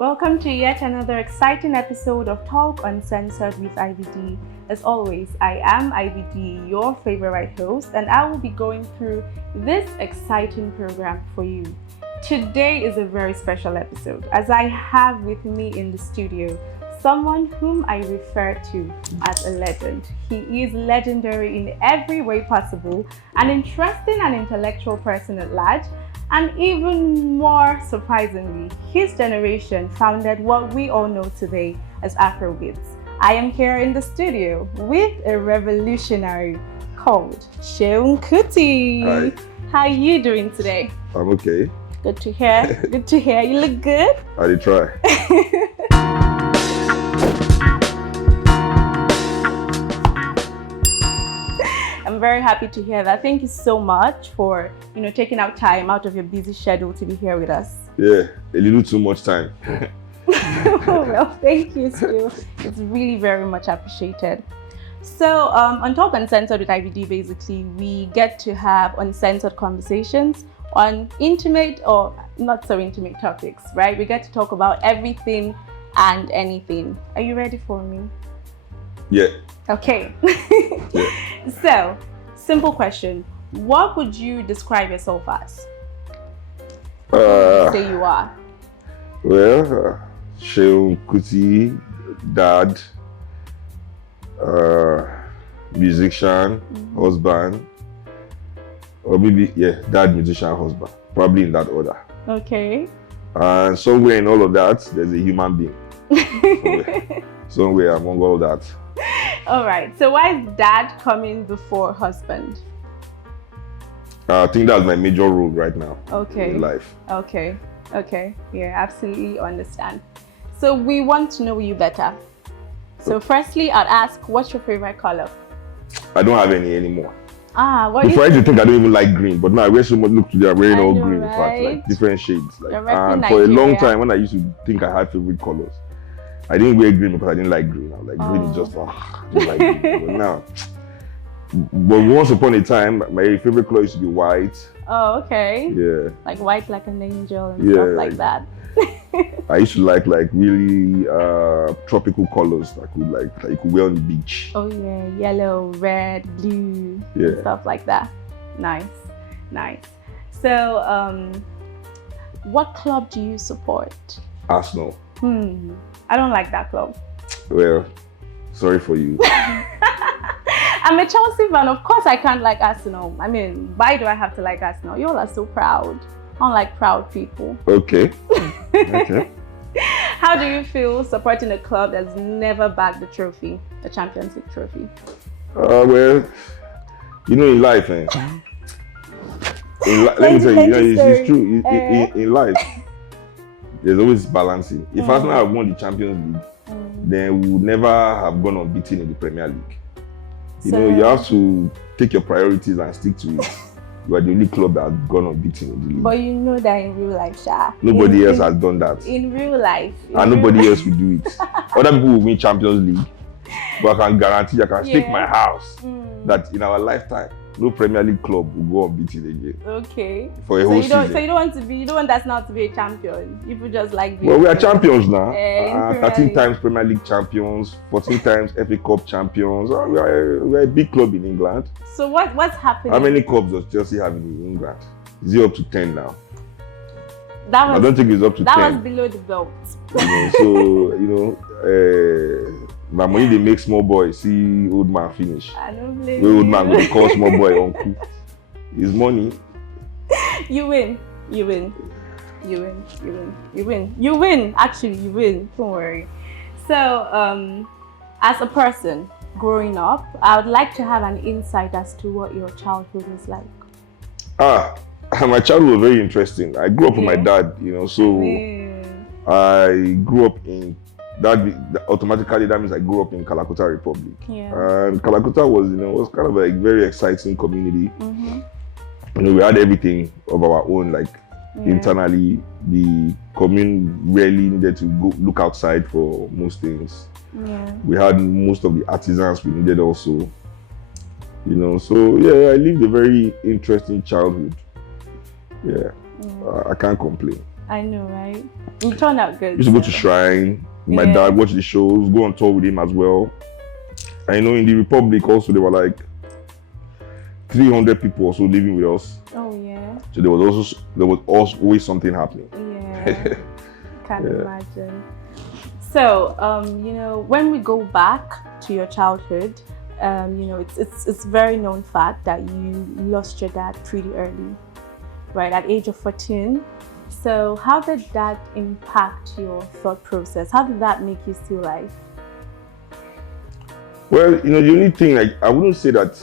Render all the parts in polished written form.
Welcome to yet another exciting episode of Talk Uncensored with IVYDEE. As always, I am IVYDEE, your favorite host, and I will be going through this exciting program for you. Today is a very special episode as I have with me in the studio someone whom I refer to as a legend. He is legendary in every way possible, an interesting and intellectual person at large, and even more surprisingly, his generation founded what we all know today as Afrobeats. I am here in the studio with a revolutionary called SEUN KUTI. Hi. How are you doing today? I'm okay. Good to hear. Good to hear. You look good. I did try. I'm very happy to hear that. Thank you so much for taking out time out of your busy schedule to be here with us. Yeah, a little too much time. Well, thank you, Stu. It's really very much appreciated. So on Talk Uncensored with IVYDEE, basically, we get to have uncensored conversations on intimate or not so intimate topics, right? We get to talk about everything and anything. Are you ready for me? Yeah. Okay. Yeah. So, simple question. What would you describe yourself as? What would you say you are? Well, SEUN KUTI, dad, musician, husband, or maybe, dad, musician, husband. Probably in that order. Okay. And somewhere in all of that, there's a human being. Somewhere among all that. All right. So why is dad coming before husband? I think that's my major role right now in life. Okay. Yeah, absolutely understand. So we want to know you better. So firstly, I'd ask, what's your favorite color? I don't have any anymore. What Before I used to think I don't even like green, but now I wear so much. Look today, I'm wearing all green, in fact, right? like different shades. Like, You're repping and for a long Nigeria. time, when I used to think I had favorite colors, I didn't wear green because I didn't like green. I was like, green is just, I don't like green. But now, once upon a time, my favorite color used to be white. Oh, okay. Yeah. Like white like an angel and stuff like that. I used to like really tropical colors that you could wear on the beach. Oh yeah, yellow, red, blue, and stuff like that. Nice. So, what club do you support? Arsenal. I don't like that club. Well, sorry for you. I'm a Chelsea fan. Of course, I can't like Arsenal. I mean, why do I have to like Arsenal? You all are so proud. I don't like proud people. Okay. How do you feel supporting a club that's never bagged the trophy, the Champions League trophy? Well, in life, let me tell you, it's true. In life, there's always balancing. If Arsenal have won the Champions League, then we would never have gone unbeaten in the Premier League. You have to take your priorities and stick to it. You are the only club that has gone unbeaten in the league. But you know that in real life, Sha. Nobody else has done that. In real life. And nobody else will do it. Other people will win Champions League. But I can guarantee, I can stake my house that in our lifetime, no Premier League club will go unbeaten again. Okay. For a whole season. So you don't want us now to be a champion. People just like being. Well, we are champions now. 13 League. times Premier League champions, 14 times FA Cup champions. We are a big club in England. So what's happening? How many clubs does Chelsea have in England? Is it up to 10 now? I don't think it's up to 10. That was below the belt. My money they make small boy see old man finish. I don't blame Where old you. man will call small boy uncle. His money. You win. Actually, you win. Don't worry. So, as a person growing up, I would like to have an insight as to what your childhood was like. My childhood was very interesting. I grew up with my dad, so I grew up in that automatically that means I grew up in Calcutta Republic. And Calcutta was kind of a very exciting community. We had everything of our own, like internally. The commune rarely needed to go look outside for most things. We had most of the artisans we needed also. So I lived a very interesting childhood. I can't complain. I know, right? You turned out good. Used to go to Shrine. My dad watched the shows, go on tour with him as well. And you know, in the Republic also, there were like 300 people also living with us. Oh yeah. So there was always something happening. Yeah. Can't imagine. So, you know, when we go back to your childhood, you know, it's very known fact that you lost your dad pretty early, right, at age of 14. So how did that impact your thought process? How did that make you see life? Well, you know, the only thing, like, I wouldn't say that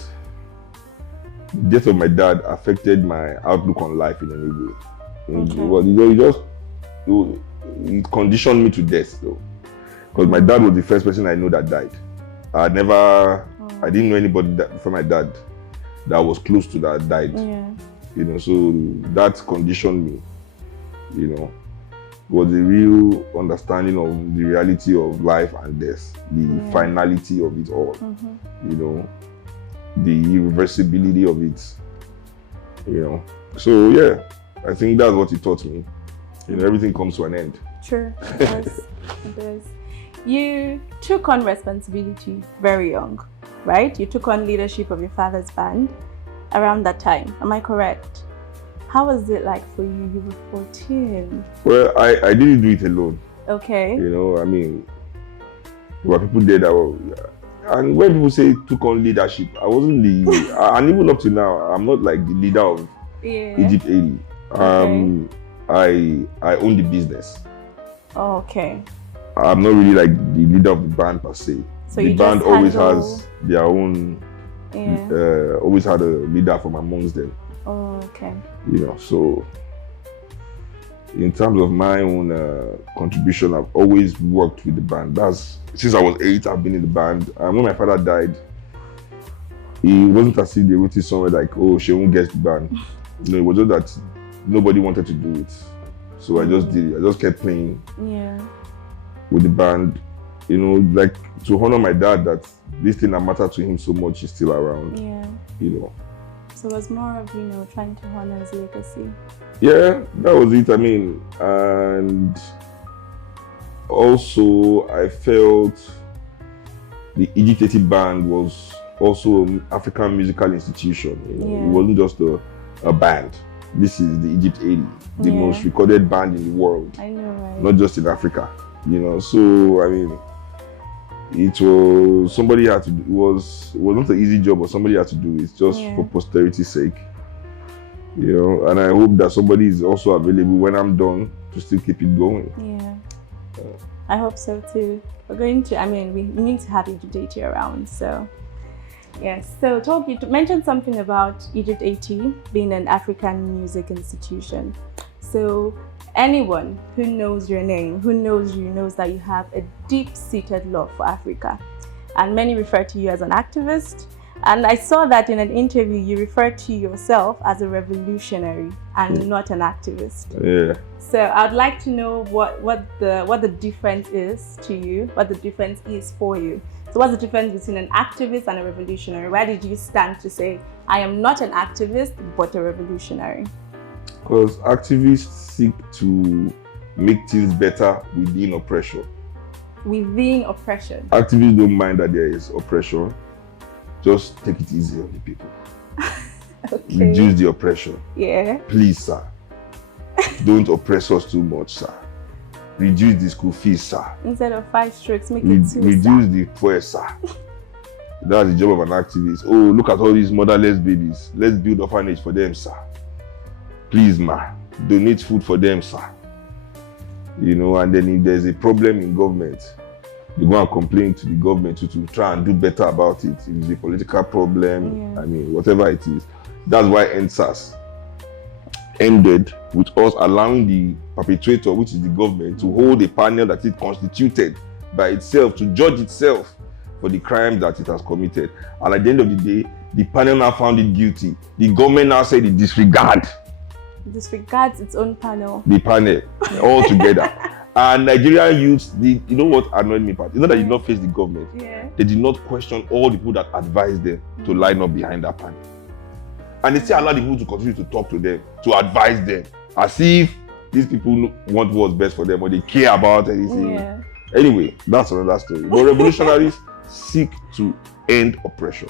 the death of my dad affected my outlook on life in any way. Okay. Well, you know, it conditioned me to death, though. Because my dad was the first person I know that died. I didn't know anybody before my dad that was close to that died. Yeah. You know, so that conditioned me, you know, was the real understanding of the reality of life and death, the finality of it all, you know, the irreversibility of it, you know. So yeah, I think that's what it taught me. You know, everything comes to an end. True, it does. It does. You took on responsibility very young, right? You took on leadership of your father's band around that time. Am I correct? How was it like for you? You were 14. Well, I didn't do it alone. Okay. You know, I mean, there were people there that were, and when people say took on leadership, I wasn't and even up to now, I'm not like the leader of Egypt 80. Okay. I own the business. Oh, okay. I'm not really like the leader of the band per se. So the band always has their own, always had a leader from amongst them. Oh, okay. You know, so in terms of my own contribution, I've always worked with the band. Since I was 8, I've been in the band. And when my father died, it wasn't as if they wrote it somewhere like, oh, she won't get the band. You know, it was just that nobody wanted to do it. So I just did it. I just kept playing with the band. You know, like to honor my dad, that this thing that mattered to him so much is still around. Yeah. You know. So it was more of, you know, trying to honor his legacy. Yeah, that was it. I mean, and also I felt the Egypt 80 band was also an African musical institution. You know? It wasn't just a band. This is the Egypt 80, the most recorded band in the world. I know, right? Not just in Africa. You know, so I mean, it was somebody had to. It was not an easy job, but somebody had to do it just for posterity's sake. You know, and I hope that somebody is also available when I'm done to still keep it going. Yeah, I hope so too. We're going to. I mean, we need to have IVYDEE around. So, yes. So, you mentioned something about Egypt 80 being an African music institution. So, anyone who knows your name, who knows you, knows that you have a deep-seated love for Africa. And many refer to you as an activist. And I saw that in an interview, you referred to yourself as a revolutionary and not an activist. Yeah. So I'd like to know what the difference is to you, what the difference is for you. So what's the difference between an activist and a revolutionary? Where did you stand to say, I am not an activist, but a revolutionary? Because activists seek to make things better within oppression. Within oppression? Activists don't mind that there is oppression. Just take it easy on the people. Okay. Reduce the oppression. Yeah. Please, sir. Don't oppress us too much, sir. Reduce the school fees, sir. Instead of 5 strokes, make it 2, reduce the fuel, sir. That's the job of an activist. Oh, look at all these motherless babies. Let's build orphanage for them, sir. Please, ma, donate food for them, sir. You know, and then if there's a problem in government, you go and complain to the government to try and do better about it. If it's a political problem, I mean, whatever it is. That's why NSAS ended with us allowing the perpetrator, which is the government, to hold a panel that it constituted by itself to judge itself for the crime that it has committed. And at the end of the day, the panel now found it guilty. The government now said it disregards its own panel. The panel altogether. And Nigerian youths, you know what annoyed me part? You know that they did not face the government. Yeah. They did not question all the people that advised them to line up behind that panel. And they still allowed the people to continue to talk to them, to advise them, as if these people want what's best for them or they care about anything. Yeah. Anyway, that's another story. But revolutionaries seek to end oppression.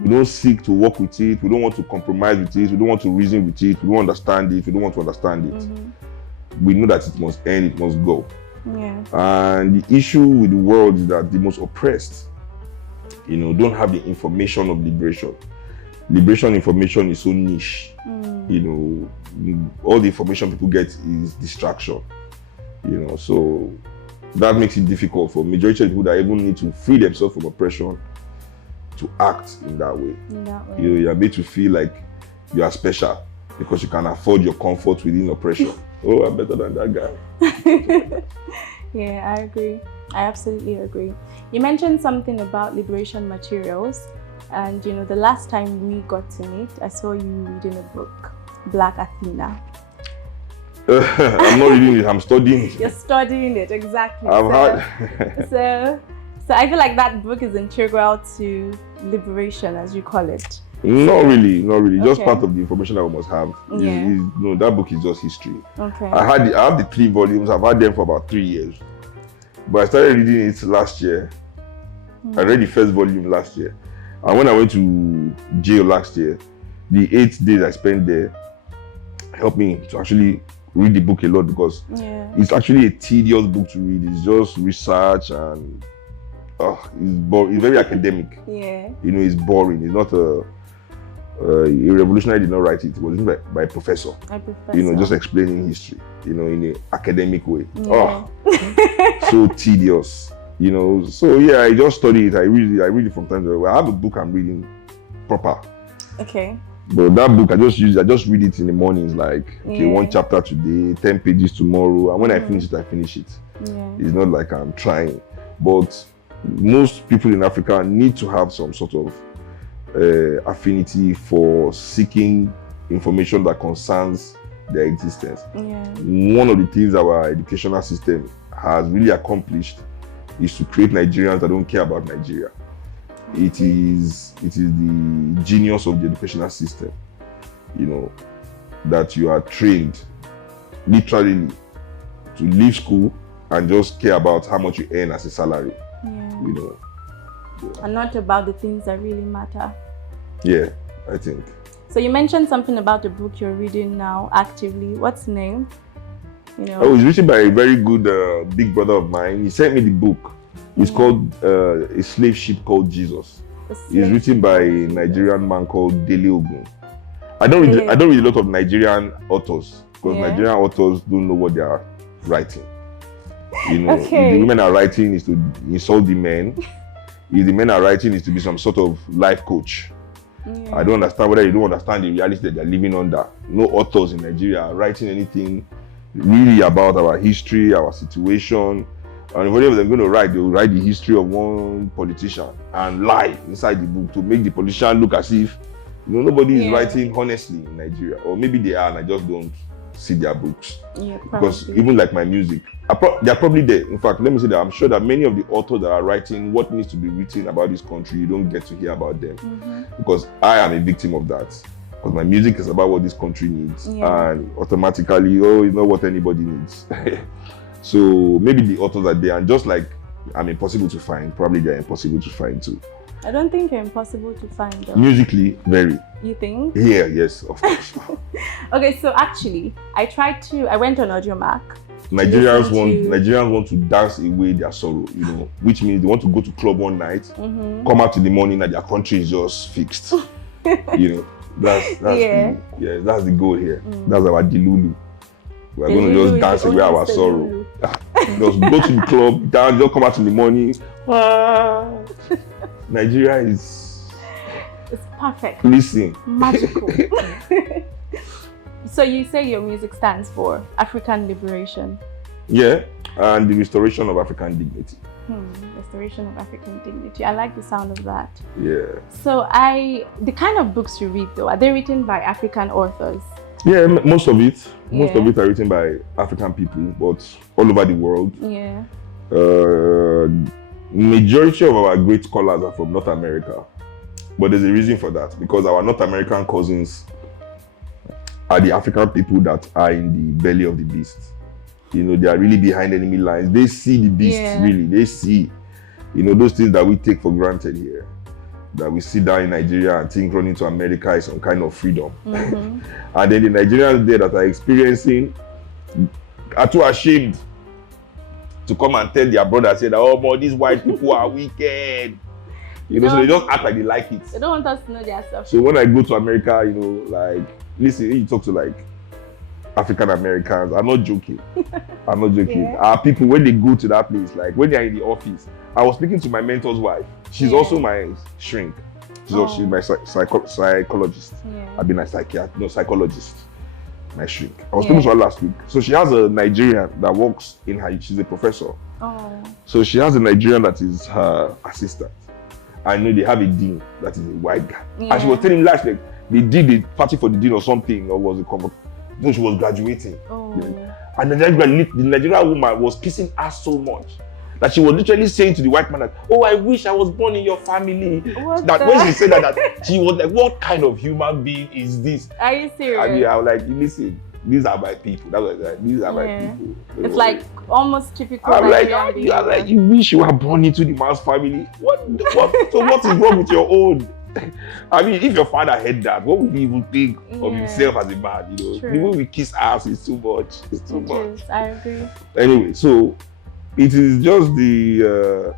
We don't seek to work with it. We don't want to compromise with it. We don't want to reason with it. We don't understand it. We don't want to understand it. We know that it must end. It must go. Yeah. And the issue with the world is that the most oppressed, don't have the information of liberation. Liberation information is so niche. All the information people get is distraction. So that makes it difficult for majority of people that even need to free themselves from oppression to act in that way. You're made to feel like you are special because you can afford your comfort within oppression. Oh, I'm better than that guy. Yeah, I agree. I absolutely agree. You mentioned something about liberation materials, and the last time we got to meet, I saw you reading a book, Black Athena. I'm not reading it, I'm studying it. You're studying it, exactly. So I feel like that book is integral to liberation, as you call it. Not really. Just Okay. part of the information that we must have. Yeah. No, that book is just history. Okay. I have the 3 volumes. I've had them for about 3 years. But I started reading it last year. I read the first volume last year. And when I went to jail last year, the 8 days I spent there helped me to actually read the book a lot because it's actually a tedious book to read. It's just research and it's very academic. Yeah. It's boring. It's not a revolutionary did not write it. It was written by a professor. Just explaining history, in an academic way. Yeah. So tedious. So yeah, I just study it. I read it from time to time. I have a book I'm reading proper. Okay. But that book I just read it in the mornings, like 1 chapter today, 10 pages tomorrow, and when I finish it. Yeah. It's not like I'm trying. But most people in Africa need to have some sort of affinity for seeking information that concerns their existence. Yeah. One of the things our educational system has really accomplished is to create Nigerians that don't care about Nigeria. It is the genius of the educational system, that you are trained literally to leave school and just care about how much you earn as a salary. Yeah. And not about the things that really matter. Yeah, I think. So you mentioned something about the book you're reading now actively. What's the name? Oh, it's written by a very good big brother of mine. He sent me the book. It's called A Slave Ship Called Jesus. It's written by a Nigerian man called Dele Ogun. I don't read a lot of Nigerian authors because Nigerian authors don't know what they are writing. If the women are writing is to insult the men. If the men are writing is to be some sort of life coach. Yeah. I don't understand whether you don't understand the reality that they're living under. No authors in Nigeria are writing anything really about our history, our situation. And whatever they're going to write, they'll write the history of one politician and lie inside the book to make the politician look as if nobody is writing honestly in Nigeria. Or maybe they are and I just don't see their books. Yeah, because even like my music, they're probably there. In fact, let me say that I'm sure that many of the authors that are writing what needs to be written about this country, you don't get to hear about them. Because I am a victim of that. Because my music is about what this country needs. And automatically, it's not what anybody needs. So maybe the authors are there, and just like I'm impossible to find, probably they're impossible to find too. I don't think you're impossible to find though. Musically, very. You think? Yeah, yes, of course. Okay, so actually, I went on AudioMac. Nigerians want to dance away their sorrow, which means they want to go to club one night, come out in the morning and their country is just fixed. That's the goal here. That's our Dilulu. We're going to just dance away our sorrow. Just go to the club, just come out in the morning. Nigeria is... It's perfect. Listen. Magical. So you say your music stands for African liberation? Yeah, and the restoration of African dignity. Restoration of African dignity. I like the sound of that. Yeah. So the kind of books you read though, are they written by African authors? Yeah, most of it are written by African people, but all over the world. Yeah. Majority of our great scholars are from North America, but there's a reason for that, because our North American cousins are the African people that are in the belly of the beast. You know, they are really behind enemy lines. They see the beast, really. They see, you know, those things that we take for granted here. That we sit down in Nigeria and think running to America is some kind of freedom. And then the Nigerians there that are experiencing are too ashamed to come and tell their brothers, say that, oh boy, these white people are wicked. You know, so they just act like they like it. They don't want us to know their stuff. So when I go to America, you know, like, listen, you talk to like African Americans, I'm not joking. I'm not joking. Our people, when they go to that place, like when they're in the office, I was speaking to my mentor's wife. She's also my shrink. She's my psychologist. I've been a psychologist. My shrink. I was speaking to her last week. So she has a Nigerian that works in her, she's a professor. So she has a Nigerian that is her assistant. I know they have a dean that is a white guy. And she was telling me last week, they did a party for the dean or something, or was it no, she was graduating. And the Nigerian woman was kissing her so much that she was literally saying to the white man that, oh, I wish I was born in your family. When she said that, she was like, what kind of human being is this? Are you serious? I mean, I was like, listen, these are my people. That was like, these are my people. It's like almost typical. I'm like, you are like, you wish you were born into the man's family. What? So what is wrong with your own? I mean, if your father had that, what would he even think of himself as a man? You know, the way we kiss ass is too much. It's too much. I agree. Anyway, so it is just the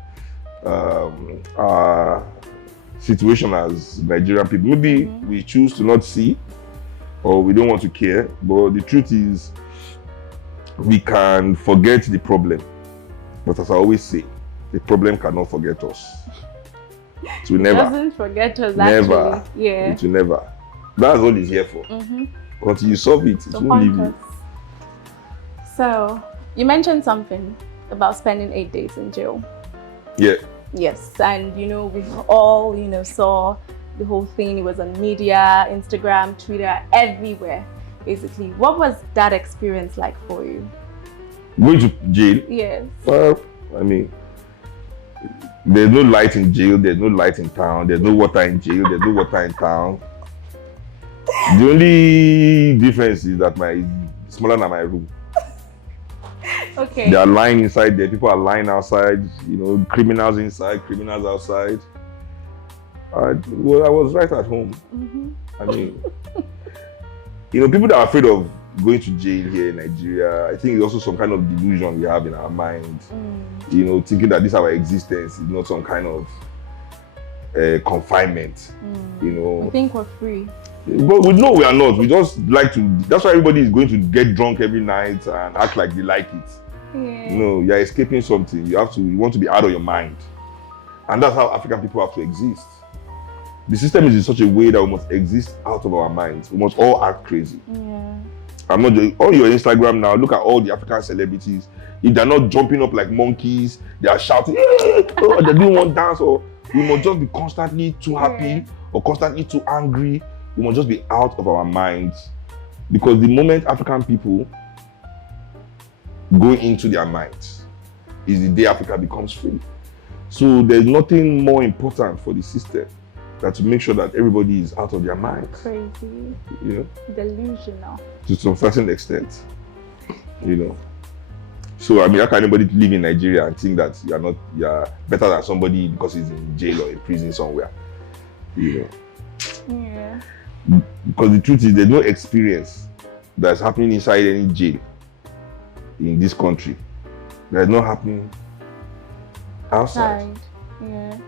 situation as Nigerian people. Maybe we choose to not see, or we don't want to care. But the truth is, we can forget the problem. But as I always say, the problem cannot forget us. It will never. It doesn't forget us, never. Actually. Yeah. It will never. That's all it's here for. Until you solve it, it won't leave you. So, you mentioned something about spending 8 days in jail. Yeah. Yes, and you know, we all, you know, saw the whole thing. It was on media, Instagram, Twitter, everywhere, basically. What was that experience like for you? Going to jail? Yes. Well, I mean, there's no light in jail, there's no light in town, there's no water in jail, there's no water in town. The only difference is that it's smaller than my room. Okay. They are lying inside there, people are lying outside, you know, criminals inside, criminals outside. I was right at home. I mean, you know, people that are afraid of going to jail here in Nigeria, I think it's also some kind of delusion we have in our mind. You know, thinking that this our existence is not some kind of confinement. You know, we think we're free. But we know we are not. We just like to. That's why everybody is going to get drunk every night and act like they like it. You know, you're escaping something. You want to be out of your mind. And that's how African people have to exist. The system is in such a way that we must exist out of our minds. We must all act crazy. I'm not doing on your Instagram now. Look at all the African celebrities. If they're not jumping up like monkeys, they are shouting, or they're doing one dance, or we must just be constantly too happy or constantly too angry. We must just be out of our minds, because the moment African people go into their minds is the day Africa becomes free. So there's nothing more important for the system than to make sure that everybody is out of their minds. Crazy. You know? Delusional. To some certain extent. You know. So I mean, how can anybody live in Nigeria and think that you're better than somebody because he's in jail or in prison somewhere? You know. Because the truth is, there's no experience that's happening inside any jail in this country that's not happening outside. I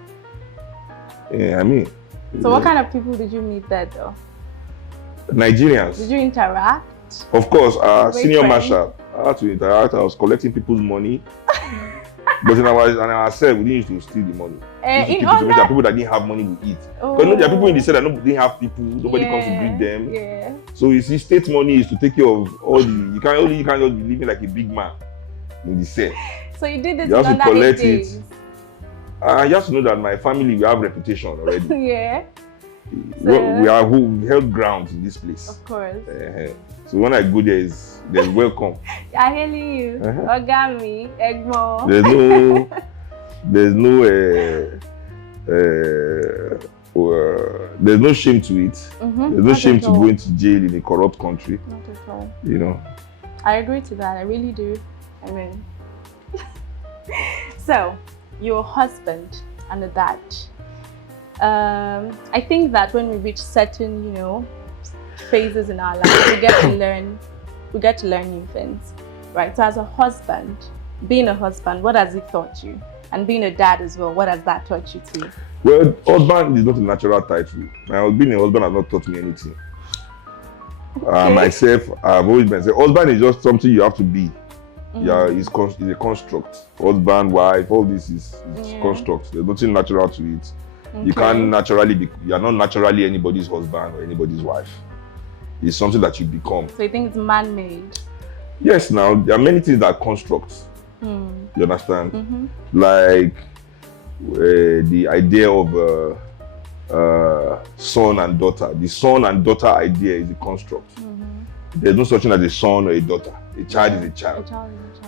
mean. So what kind of people did you meet there though? Nigerians. Did you interact? Of course, senior marshal. I had to interact. I was collecting people's money. But in ourselves, we didn't used to steal the money. People that didn't have money would eat. Because you know, there are people in the cell that didn't have people, nobody comes to greet them. So you see, state money is to take care of all the. You can't just be living like a big man in the cell. So you did this. You have to collect it. You have to know that my family, we have reputation already. So, we held ground in this place. Of course. So when I go there, there's welcome. I'm hearing you. Ogami, Egmo. There's no there's no shame to it. Mm-hmm. There's no shame to go into jail in a corrupt country. Not at all. You know. I agree to that. I really do. I mean, so you're a husband and a dad. I think that when we reach certain, phases in our life, we get to learn new things, right? So as a husband, being a husband, what has it taught you? And being a dad as well, what has that taught you too? Well, husband is not a natural title. Being a husband has not taught me anything. Okay. Myself, I've always been saying, husband is just something you have to be. Yeah, it's a construct. Husband, wife, all this is construct. There's nothing natural to it. Okay. You can't naturally be. You are not naturally anybody's husband or anybody's wife. It's something that you become. So you think it's man-made? Yes. Now there are many things that are constructs. You understand? Mm-hmm. Like the idea of son and daughter. The son and daughter idea is a construct. Mm-hmm. There's no such thing as a son or a daughter. A child is a child.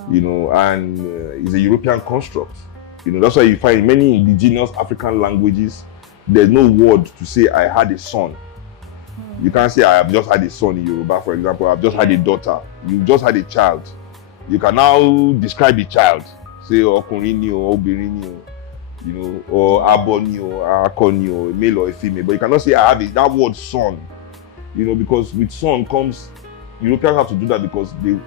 And it's a European construct. That's why you find in many indigenous African languages, there's no word to say I had a son. You can't say I have just had a son in Yoruba, for example. I've just had a daughter. You've just had a child. You can now describe a child. Say ọkùnrin ni o, obìnrin ni o, or abo ni o, akọ ni o, a male or a female. But you cannot say I have that word son. Because with son comes, Europeans have to do that because the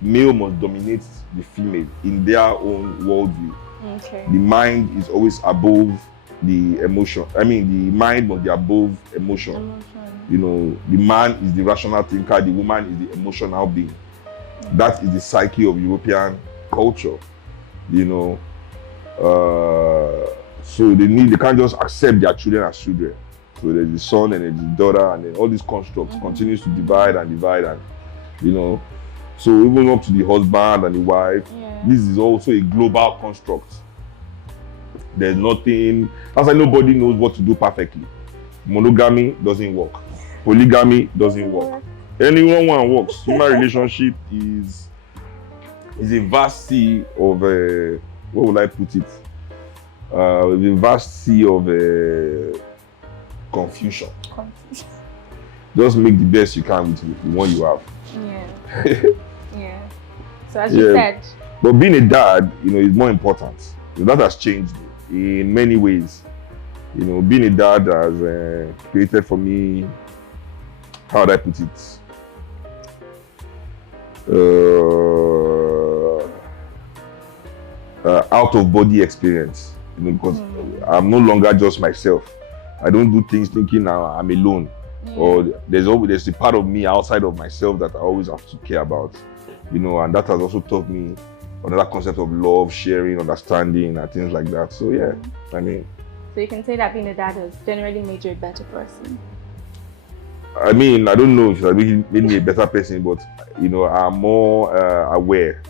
male must dominate the female in their own worldview. Okay. The mind is always above the emotion. The mind must be above emotion. The man is the rational thinker, the woman is the emotional being. That is the psyche of European culture. So they can't just accept their children as children. So there's the son and there's the daughter, and then all these constructs continues to divide and so even up to the husband and the wife, this is also a global construct. There's nothing, that's why nobody knows what to do perfectly. Monogamy doesn't work. Polygamy doesn't work. Anyone one works. Human relationship is a vast sea of what would I put it? A vast sea of confusion. Just make the best you can with the one you have. Yeah. So as you said. But being a dad, is more important. That has changed in many ways. Being a dad has created for me, how would I put it? Out of body experience. Because I'm no longer just myself. I don't do things thinking I'm alone. Or there's a part of me outside of myself that I always have to care about. And that has also taught me another concept of love, sharing, understanding, and things like that. So So you can say that being a dad has generally made you a better person. I don't know if it has made me a better person, but I'm more aware.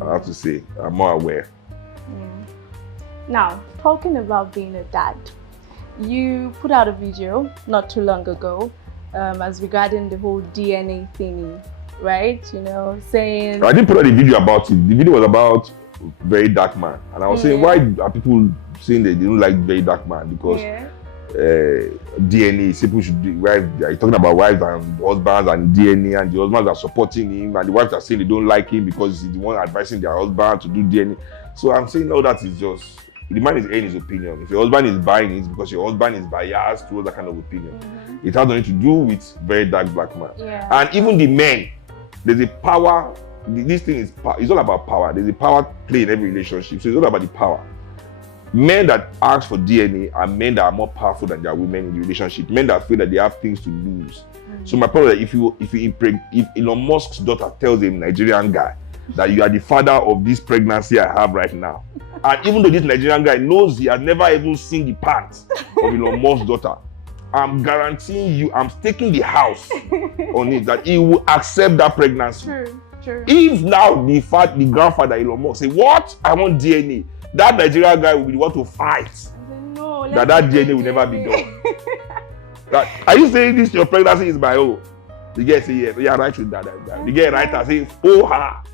I have to say, I'm more aware. Now, talking about being a dad, you put out a video not too long ago as regarding the whole DNA thingy, right? Saying... I didn't put out a video about it. The video was about Very Dark Man. And I was saying, why are people saying they don't like Very Dark Man? Because DNA, people should be wives. You're talking about wives and husbands and DNA, and the husbands are supporting him, and the wives are saying they don't like him because he's the one advising their husband to do DNA. So I'm saying, no, that is just... The man is in his opinion. If your husband is buying it, because your husband is biased towards that kind of opinion. It has nothing to do with Very Dark Black Man. And even the men, there's a power. This thing is all about power. There's a power play in every relationship. So it's all about the power. Men that ask for DNA are men that are more powerful than their women in the relationship. Men that feel that they have things to lose. So my problem is if Elon Musk's daughter tells a Nigerian guy that you are the father of this pregnancy I have right now, and even though this Nigerian guy knows he has never even seen the pants of Elon Musk's daughter, I'm guaranteeing you, I'm staking the house on it that he will accept that pregnancy. True. If now the grandfather Elon Musk say, "What? I want DNA," that Nigerian guy will be the one to fight. No, that DNA will never be done. Are you saying this? Your pregnancy is my own. The girl say yes. Yeah, right with that. The girl right and say, "Oh ha."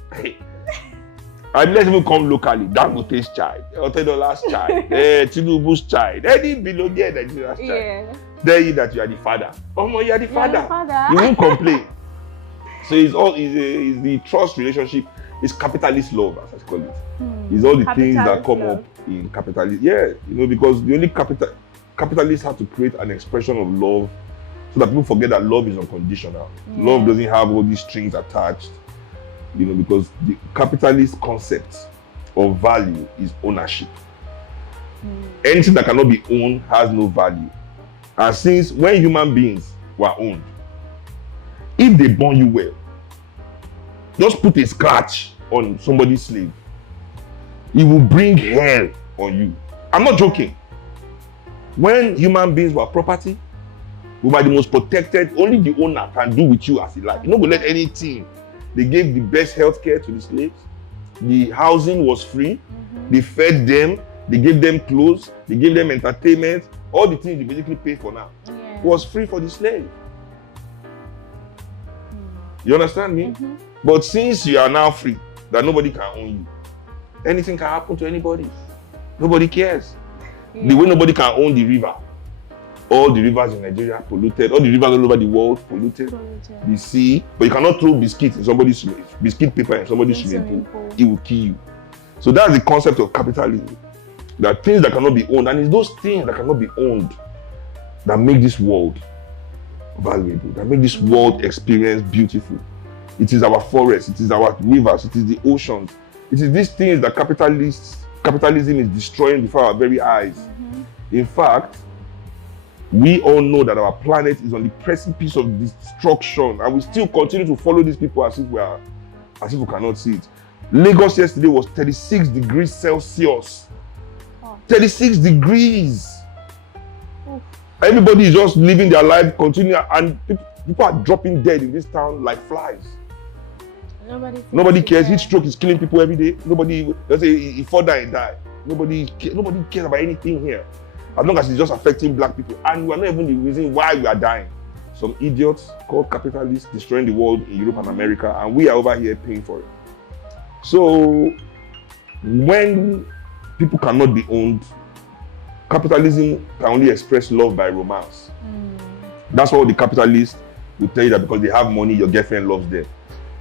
And let's even come locally. Dangote's child, Otedola's child, Tinubu's child, any billionaire Nigeria's child. Tell you that you are the father. Oh, you are the father. You won't complain. So it's the trust relationship. It's capitalist love, as I call it. It's all the things that come up in capitalism. Yeah, because the only capitalists have to create an expression of love so that people forget that love is unconditional. Love doesn't have all these strings attached. Because the capitalist concept of value is ownership. Anything that cannot be owned has no value. And since when human beings were owned, if they born you well, just put a scratch on somebody's slave, it will bring hell on you. I'm not joking. When human beings were property, we were the most protected. Only the owner can do with you as he likes. You don't go let anything. They gave the best healthcare to the slaves. The housing was free. They fed them. They gave them clothes. They gave them entertainment. All the things they basically pay for now was free for the slave. You understand me? But since you are now free, that nobody can own you, anything can happen to anybody. Nobody cares. The way nobody can own the river. All the rivers in Nigeria polluted. All the rivers all over the world polluted. The sea. But you cannot throw biscuit paper in somebody's swimming pool. It will kill you. So that's the concept of capitalism. There are things that cannot be owned. And it's those things that cannot be owned that make this world valuable, that make this world experience beautiful. It is our forests, it is our rivers, it is the oceans. It is these things that capitalism is destroying before our very eyes. In fact, we all know that our planet is on the precipice of destruction, and we still continue to follow these people as if we cannot see it. Lagos yesterday was 36 degrees Celsius. 36 degrees. Everybody is just living their life, continuing, and people are dropping dead in this town like flies. Nobody cares. Heat stroke is killing people every day. Nobody, let's say he fall down and die. Nobody cares about anything here. As long as it's just affecting black people. And we are not even the reason why we are dying. Some idiots called capitalists destroying the world in Europe and America, and we are over here paying for it. So when people cannot be owned, capitalism can only express love by romance. That's why the capitalists will tell you that because they have money, your girlfriend loves them.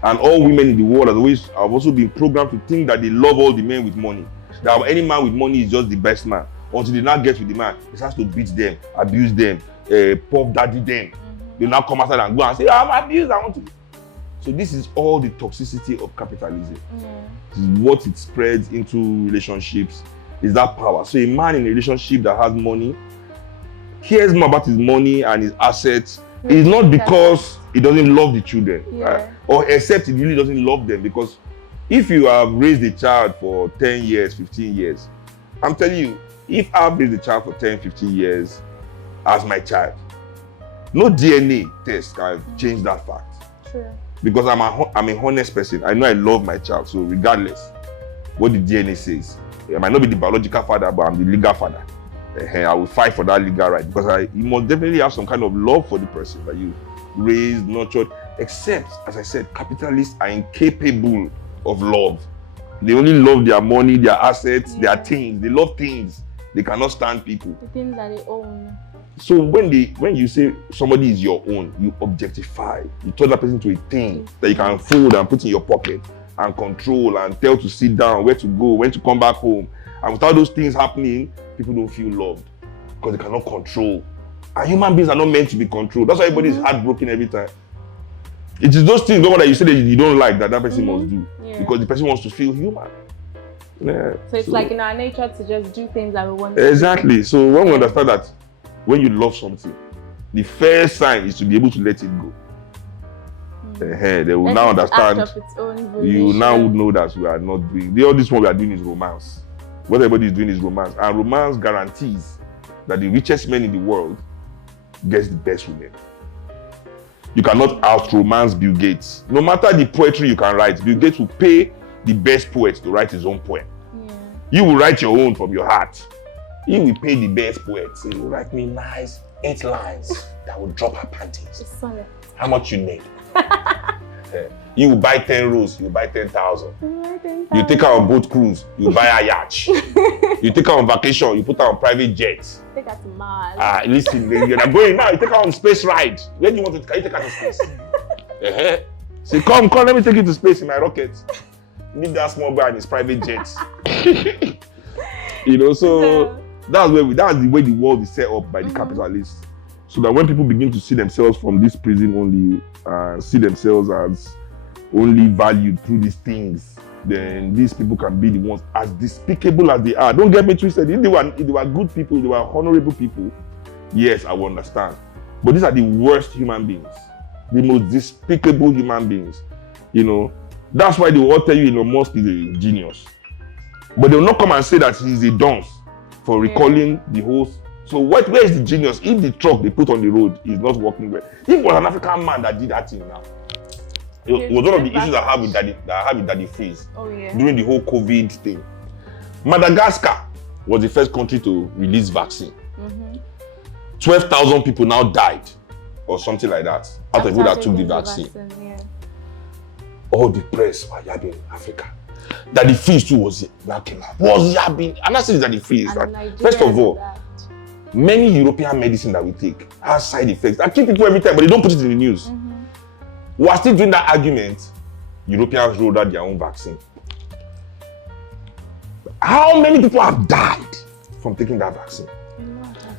And all women in the world have also been programmed to think that they love all the men with money. That any man with money is just the best man. Until they now get with the man, he has to beat them, abuse them, puff daddy them. They now come outside and go and say, I'm abused, I want to. So this is all the toxicity of capitalism. This is what it spreads into relationships, is that power. So a man in a relationship that has money cares more about his money and his assets. It's not because he doesn't love the children, right? Or except he really doesn't love them. Because if you have raised a child for 10 years, 15 years, I'm telling you, if I've raised a child for 10, 15 years as my child, no DNA test can change that fact. True. Because I'm a honest person. I know I love my child. So regardless what the DNA says, I might not be the biological father, but I'm the legal father. I will fight for that legal right, because you must definitely have some kind of love for the person that you raised, nurtured. Except, as I said, capitalists are incapable of love. They only love their money, their assets, their things. They love things. They cannot stand people. The things that they own. So when you say somebody is your own, you objectify. You turn that person to a thing that you can fold and put in your pocket and control and tell to sit down, where to go, when to come back home. And without those things happening, people don't feel loved because they cannot control. And human beings are not meant to be controlled. That's why everybody is heartbroken every time. It is those things that you say that you don't like that person must do because the person wants to feel human. Yeah. So it's like in our nature to just do things that we want to do. Exactly. So when we understand that when you love something, the first sign is to be able to let it go. They will now understand. You now would know that we are not doing. All this one we are doing is romance. What everybody is doing is romance. And romance guarantees that the richest men in the world gets the best women. You cannot out-romance Bill Gates. No matter the poetry you can write, Bill Gates will pay the best poet to write his own poem. You will write your own from your heart. He will pay the best poet. He will write me nice 8 lines that will drop her panties. How much you need? You buy 10 rows, you buy 10,000. You take her on boat cruise, you buy a yacht. You take her on vacation, you put her on private jets. Take her to Mars. Listen, you're not going now. You take her on space ride. When do you want to? Can you take her to space? Say, come, let me take you to space in my rocket. Leave that small boy in his private jets. So that's the way the world is set up by the capitalists. So that when people begin to see themselves from this prison only, see themselves as only valued through these things, then these people can be the ones as despicable as they are. Don't get me twisted. If they were good people, if they were honorable people, yes, I will understand. But these are the worst human beings, the most despicable human beings. That's why they will all tell you Elon Musk is a genius. But they will not come and say that he's a dunce for recalling the whole. So where is the genius if the truck they put on the road is not working well? If it was an African man that did that thing now, it was one of the issues I have with Daddy Freeze during the whole COVID thing. Madagascar was the first country to release vaccine. 12,000 people now died or something like that out of people that took the vaccine. All the press were yabbing Africa. Daddy Freeze too was yabbing. And that's Daddy Freeze. First of all, many European medicine that we take has side effects. I kill people every time, but they don't put it in the news. We are still doing that argument. Europeans rolled out their own vaccine. How many people have died from taking that vaccine?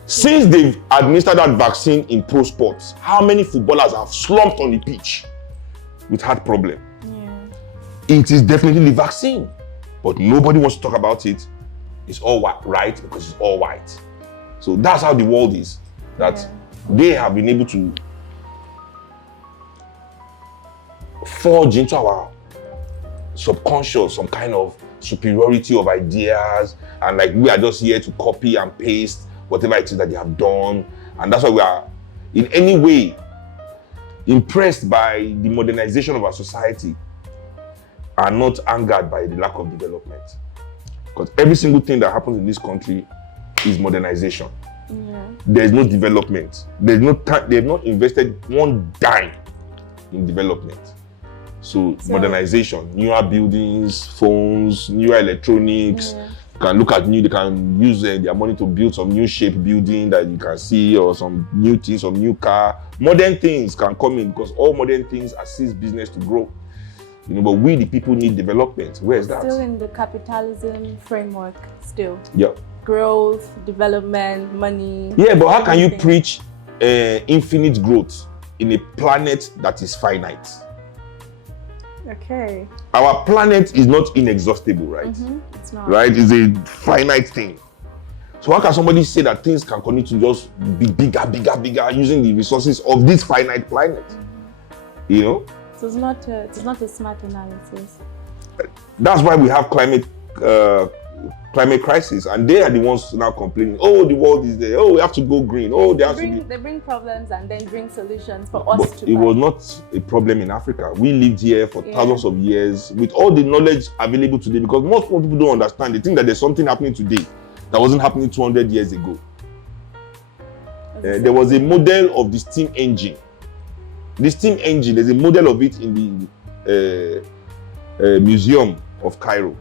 Since they've administered that vaccine in pro sports, how many footballers have slumped on the pitch with heart problem? It is definitely the vaccine, but nobody wants to talk about it. It's all right because it's all white. So that's how the world is. That they have been able to forge into our subconscious some kind of superiority of ideas, and like we are just here to copy and paste whatever it is that they have done. And that's why we are in any way impressed by the modernization of our society and not angered by the lack of development. Because every single thing that happens in this country is modernization. There's no development. There's no time. They've not invested one dime in development. So modernization, newer buildings, phones, newer electronics. You can look at they can use their money to build some new shape building that you can see, or some new things, some new car. Modern things can come in because all modern things assist business to grow. But we, the people, need development. Where is that? Still in the capitalism framework, still. Yeah. Growth, development, money. Yeah, but how can you preach infinite growth in a planet that is finite? Okay. Our planet is not inexhaustible, right? It's not. Right? It's a finite thing. So how can somebody say that things can continue to just be bigger using the resources of this finite planet? So it's not a smart analysis. That's why we have climate crisis, and they are the ones now complaining. Oh, the world is there. Oh, we have to go green. Oh, they bring problems and then bring solutions for us but it was not a problem in Africa. We lived here for thousands of years with all the knowledge available today, because most people don't understand. They think that there's something happening today that wasn't happening 200 years ago. There was a model of the steam engine. The steam engine, there's a model of it in the Museum of Cairo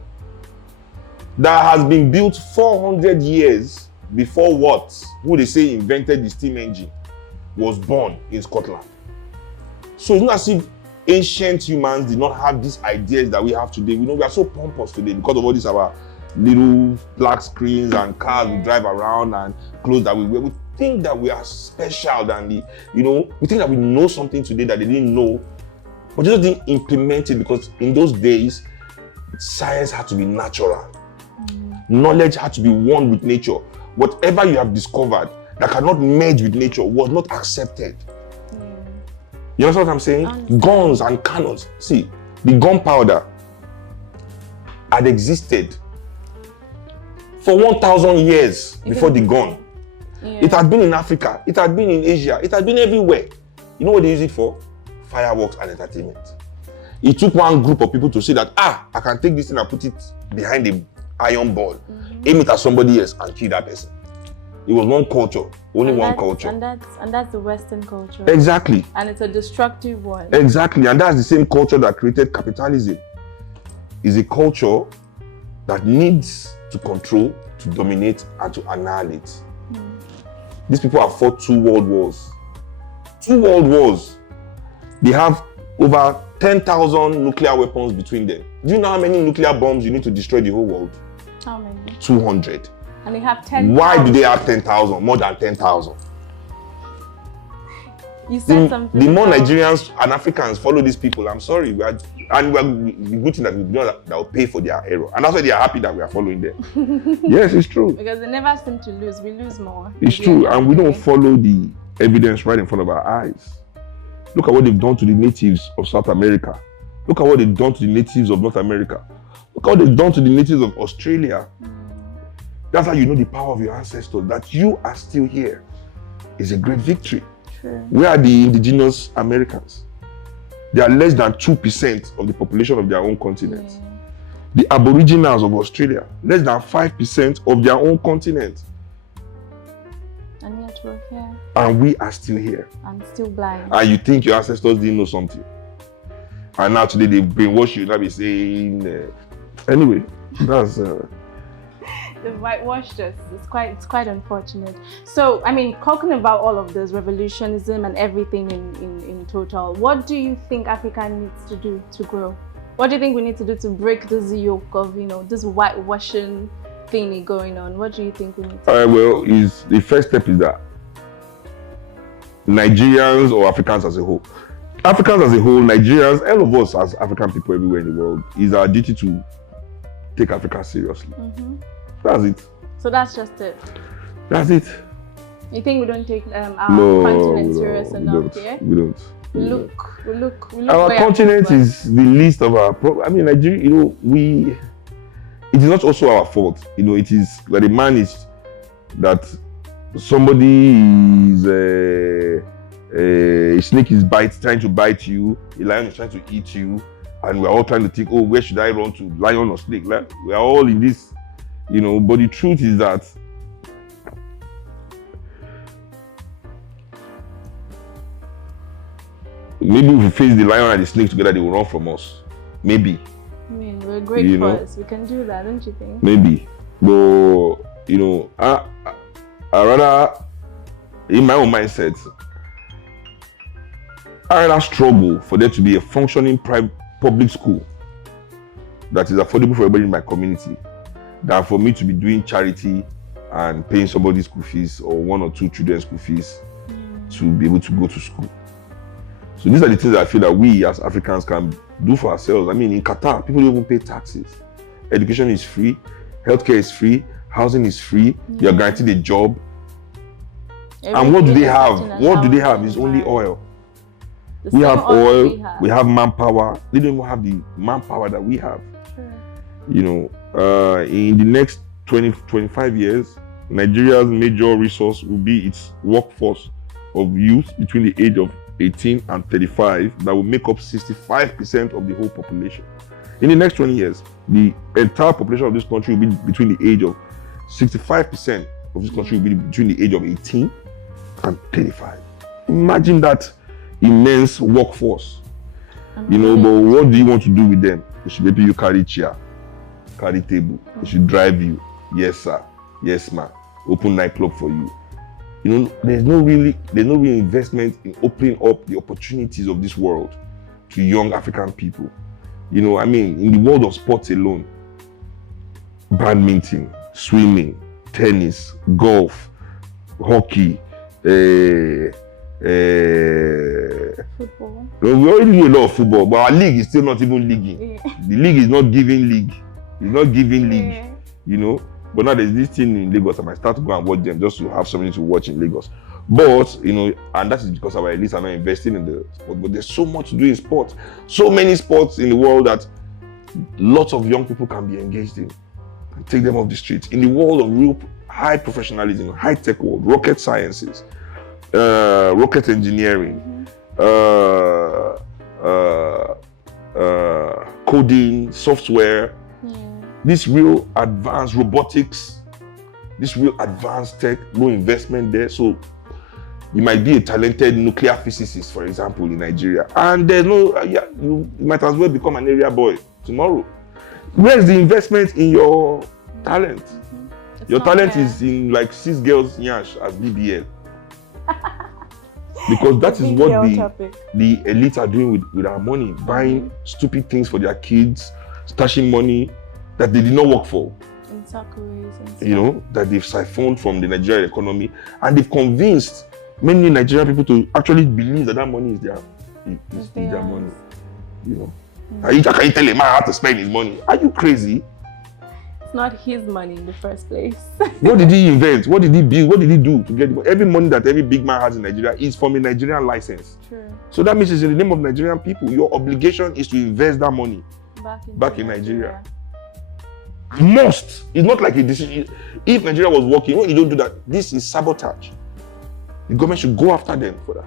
that has been built 400 years before who they say invented the steam engine was born in Scotland. So it's not as if ancient humans did not have these ideas that we have today. We are so pompous today because of all these our little black screens and cars we drive around and clothes that we wear. We think that we are special than we think that we know something today that they didn't know, but they just didn't implement it, because in those days science had to be natural. Knowledge had to be one with nature. Whatever you have discovered that cannot merge with nature was not accepted. You understand what I'm saying? Guns and cannons. See, the gunpowder had existed for 1,000 years before the gun. It had been in Africa, it had been in Asia, it had been everywhere. You know what they use it for? Fireworks and entertainment. It took one group of people to say that, I can take this thing and put it behind the iron ball, aim it at somebody else and kill that person. It was one culture, only one culture. And that's the Western culture. Exactly. And it's a destructive one. Exactly. And that's the same culture that created capitalism. It's a culture that needs to control, to dominate, and to annihilate. These people have fought 2 world wars. 2 world wars. They have over 10,000 nuclear weapons between them. Do you know how many nuclear bombs you need to destroy the whole world? How many? 200. And they have 10,000. Why do they have 10,000? More than 10,000. You said something. The more Nigerians and Africans follow these people, I'm sorry, the good thing that we know that will pay for their error. And that's why they are happy that we are following them. Yes, it's true. Because they never seem to lose. We lose more. It's true. And we don't follow the evidence right in front of our eyes. Look at what they've done to the natives of South America. Look at what they've done to the natives of North America. Look at what they've done to the natives of Australia. That's how you know the power of your ancestors. That you are still here is a great victory. True. Where are the indigenous Americans? They are less than 2% of the population of their own continent. Yeah. The Aboriginals of Australia, less than 5% of their own continent. And yet we're here. And we are still here. I'm still blind. And you think your ancestors didn't know something. And now today they brainwash you, now be saying, anyway, that's... They've whitewashed us. It's quite unfortunate. So, I mean, talking about all of this revolutionism and everything in total, what do you think Africa needs to do to grow? What do you think we need to do to break this yoke of, this whitewashing thingy going on? What do you think we need to do? Well, the first step is that Nigerians or Africans as a whole, Nigerians, all of us as African people everywhere in the world, is our duty to take Africa seriously. That's it. So that's just it. That's it. You think we don't take our continent serious enough? Yeah. We don't. We look. Our continent is the least of our problems. I mean, Nigeria. It is not also our fault. It is that a man is that somebody is a snake is trying to bite you. A lion is trying to eat you, and we're all trying to think, oh, where should I run to, lion or snake? We are all in this. But the truth is that maybe if we face the lion and the snake together, they will run from us. Maybe. I mean, we're great force. We can do that, don't you think? Maybe. But, I rather, in my own mindset, I rather struggle for there to be a functioning public school that is affordable for everybody in my community than for me to be doing charity and paying somebody's school fees or 1 or 2 children's school fees to be able to go to school. So these are the things that I feel that we as Africans can do for ourselves. I mean, in Qatar, people don't even pay taxes. Education is free, healthcare is free, housing is free, you're guaranteed a job. And what do they have? What do they have? It's only oil. We have oil, we have manpower. They don't even have the manpower that we have. In the next 20-25 years, Nigeria's major resource will be its workforce of youth between the age of 18 and 35 that will make up 65% of the whole population. In the next 20 years, the entire population of this country will be between the age of 65% of this country will be between the age of 18 and 35. Imagine that immense workforce. But what do you want to do with them? They should maybe you carry chair, carry table. They should drive you. Yes, sir. Yes, ma'am. Open nightclub for you. There's no real investment in opening up the opportunities of this world to young African people. In the world of sports alone, badminton, swimming, tennis, golf, hockey, football. We already do a lot of football, but our league is still not even leaguing. The league is not giving league. It's not giving league. But now there's this thing in Lagos. I might start to go and watch them just to have something to watch in Lagos. But, and that is because our elites are not investing in the sport. But there's so much to do in sports. So many sports in the world that lots of young people can be engaged in. And take them off the streets. In the world of real high professionalism, high-tech world, rocket sciences, rocket engineering, coding, software, this real advanced robotics, this real advanced tech, no investment there. So you might be a talented nuclear physicist, for example, in Nigeria, and there's no, you might as well become an area boy tomorrow. Where's the investment in your talent? Your talent is in like 6 girls yash as BBL. Because that is what the elites are doing with our money, buying stupid things for their kids, stashing money that they did not work for. In circles and stuff. You know, that they've siphoned from the Nigerian economy, and they've convinced many Nigerian people to actually believe that money is their money. You know. How can you tell a man how to spend his money? Are you crazy? It's not his money in the first place. What did he invent? What did he build? What did he do to get it? Every money that every big man has in Nigeria is from a Nigerian license. True. So that means it's in the name of Nigerian people. Your obligation is to invest that money back in Nigeria. Must. It's not like a decision. If Nigeria was working, when you don't do that, this is sabotage. The government should go after them for that.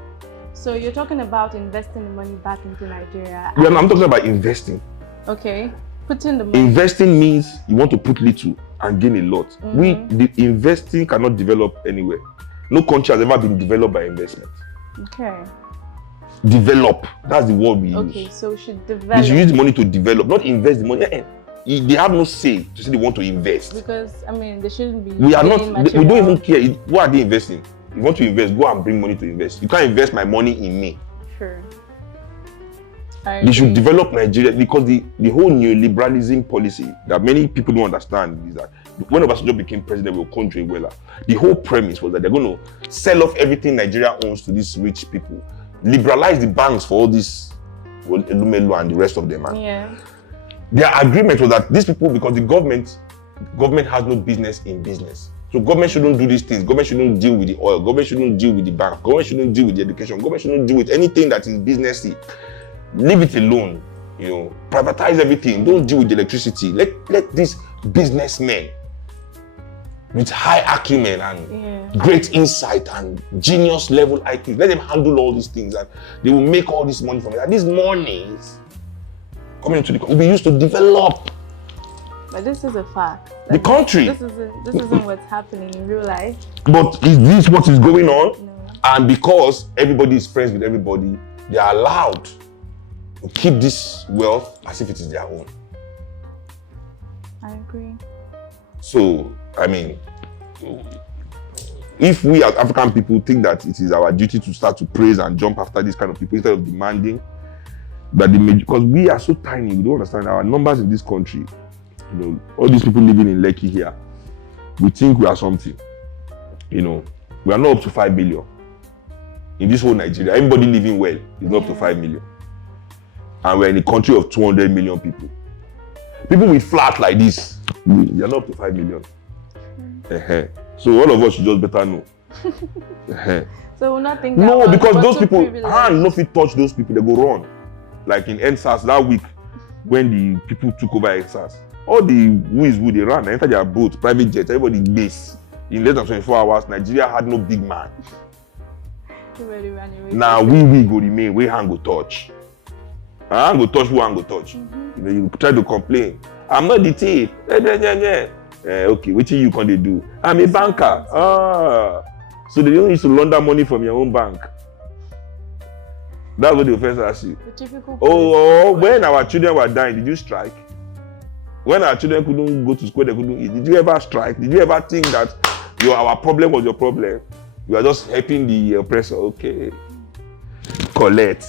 So you're talking about investing the money back into Nigeria? Yeah, no, I'm talking about investing. Okay. Putting the money. Investing means you want to put little and gain a lot. The investing cannot develop anywhere. No country has ever been developed by investment. Okay. Develop. That's the word we use. Okay, so we should develop. We should use the money to develop, not invest the money. They have no say to say they want to invest. Because, I mean, they shouldn't be. We don't even care. What are they investing? You want to invest, go and bring money to invest. You can't invest my money in me. Sure. They should develop Nigeria, because the whole neoliberalism policy that many people don't understand is that when Obasanjo became president, we were country well. The whole premise was that they're going to sell off everything Nigeria owns to these rich people, liberalize the banks for all this, Elumelu and the rest of them. Yeah. Their agreement was that these people, because the government has no business in business. So government shouldn't do these things. Government shouldn't deal with the oil. Government shouldn't deal with the bank. Government shouldn't deal with the education. Government shouldn't deal with anything that is businessy. Leave it alone. You know, privatize everything. Don't deal with the electricity. Let these businessmen with high acumen and great insight and genius level IQ, let them handle all these things, and they will make all this money from it. And these monies coming into the country will be used to develop. But this is a fact. The country. This isn't what's happening in real life. But is this what is going on? No. And because everybody is friends with everybody, they are allowed to keep this wealth as if it is their own. I agree. So, I mean, if we as African people think that it is our duty to start to praise and jump after these kind of people instead of demanding that because we are so tiny, we don't understand our numbers in this country. You know, all these people living in Lekki here, we think we are something. You know, we are not up to 5 billion. In this whole Nigeria, everybody living well is not up to 5 million. And we're in a country of 200 million people. People with flat like this, they are not up to 5 million. So all of us should just better know. So we'll not think no, because those people, hand not fit touch those people, they go run. Like in NSAS that week, when the people took over NSAS, all the who they ran, they entered their boat, private jet, everybody base. In less than 24 hours, Nigeria had no big man. Everybody ran away. Now we go remain, we hand go touch. Hand go touch, who hand go touch. You know, you try to complain. I'm not the thief. Okay, what you can they do? I'm a banker. So they don't need to launder money from your own bank. That's what the offense asks you. When our children were dying, did you strike? When our children couldn't go to school, they couldn't eat. Did you ever strike? Did you ever think that our problem was your problem? You are just helping the oppressor. Okay. Collect.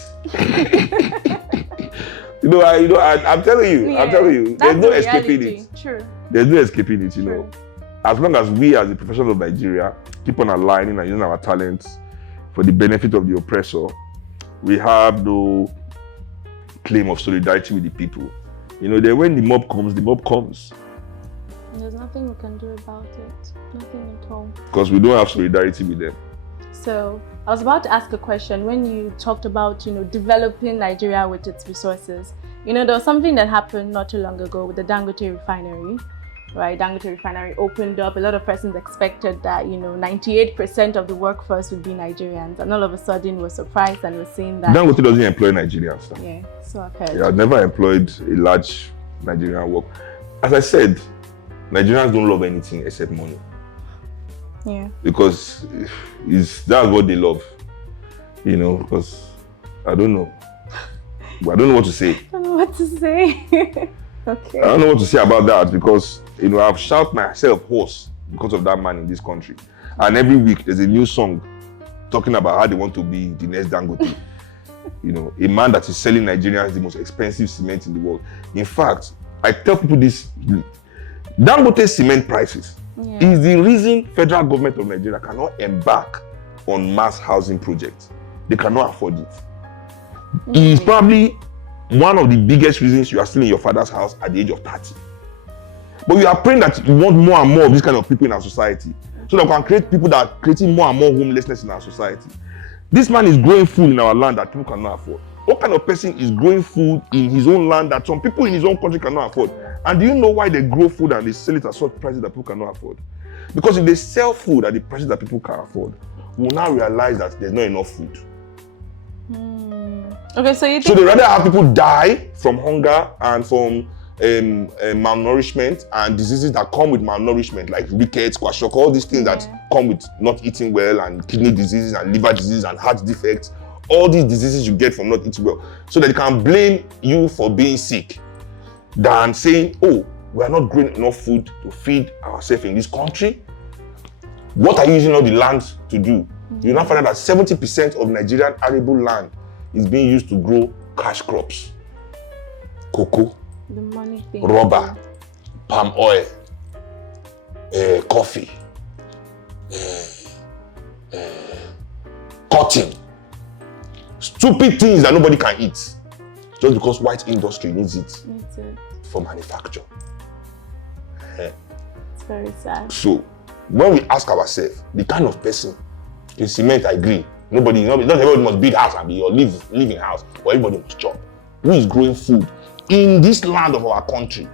I'm telling you, there's no escaping it. True. There's no escaping it, you know. As long as we as the professionals of Nigeria keep on aligning and using our talents for the benefit of the oppressor, we have no claim of solidarity with the people. You know, then when the mob comes, the mob comes. And there's nothing we can do about it. Nothing at all. Because we don't have solidarity with them. So, I was about to ask a question. When you talked about, developing Nigeria with its resources, there was something that happened not too long ago with the Dangote refinery, right? Dangote refinery opened up. A lot of persons expected that, 98% of the workforce would be Nigerians. And all of a sudden, we're surprised and we're seeing that. Dangote doesn't employ Nigerians. Yeah, so I've heard. I've never employed a large Nigerian work. As I said, Nigerians don't love anything except money. Yeah. Because that's what they love. You know, because I don't know. I don't know what to say. I don't know what to say. Okay. I don't know what to say about that because, you know, I've shouted myself hoarse because of that man in this country. And every week there's a new song talking about how they want to be the next Dangote. You know, a man that is selling Nigerians the most expensive cement in the world. In fact, I tell people this, Dangote cement prices is the reason federal government of Nigeria cannot embark on mass housing projects. They cannot afford it. It is probably one of the biggest reasons you are still in your father's house at the age of 30. But we are praying that we want more and more of these kind of people in our society so that we can create people that are creating more and more homelessness in our society. This man is growing food in our land that people cannot afford. What kind of person is growing food in his own land that some people in his own country cannot afford? And do you know why they grow food and they sell it at such prices that people cannot afford? Because if they sell food at the prices that people can afford, we'll now realize that there's not enough food. Okay, so you think... So they rather have people die from hunger and from malnourishment and diseases that come with malnourishment, like rickets, kwashiorkor, all these things that come with not eating well, and kidney diseases and liver disease and heart defects, all these diseases you get from not eating well, so that they can blame you for being sick, than saying, oh, we are not growing enough food to feed ourselves in this country. What are you using all the land to do? You now find out that 70% of Nigerian arable land is being used to grow cash crops. Cocoa, the money thing, rubber, palm oil, coffee, cotton. Stupid things that nobody can eat. Just because white industry needs it for manufacture. It's very sad. So, when we ask ourselves, the kind of person, in cement, I agree. Not everybody must build house and be or live in house, but everybody must chop. Who is growing food in this land of our country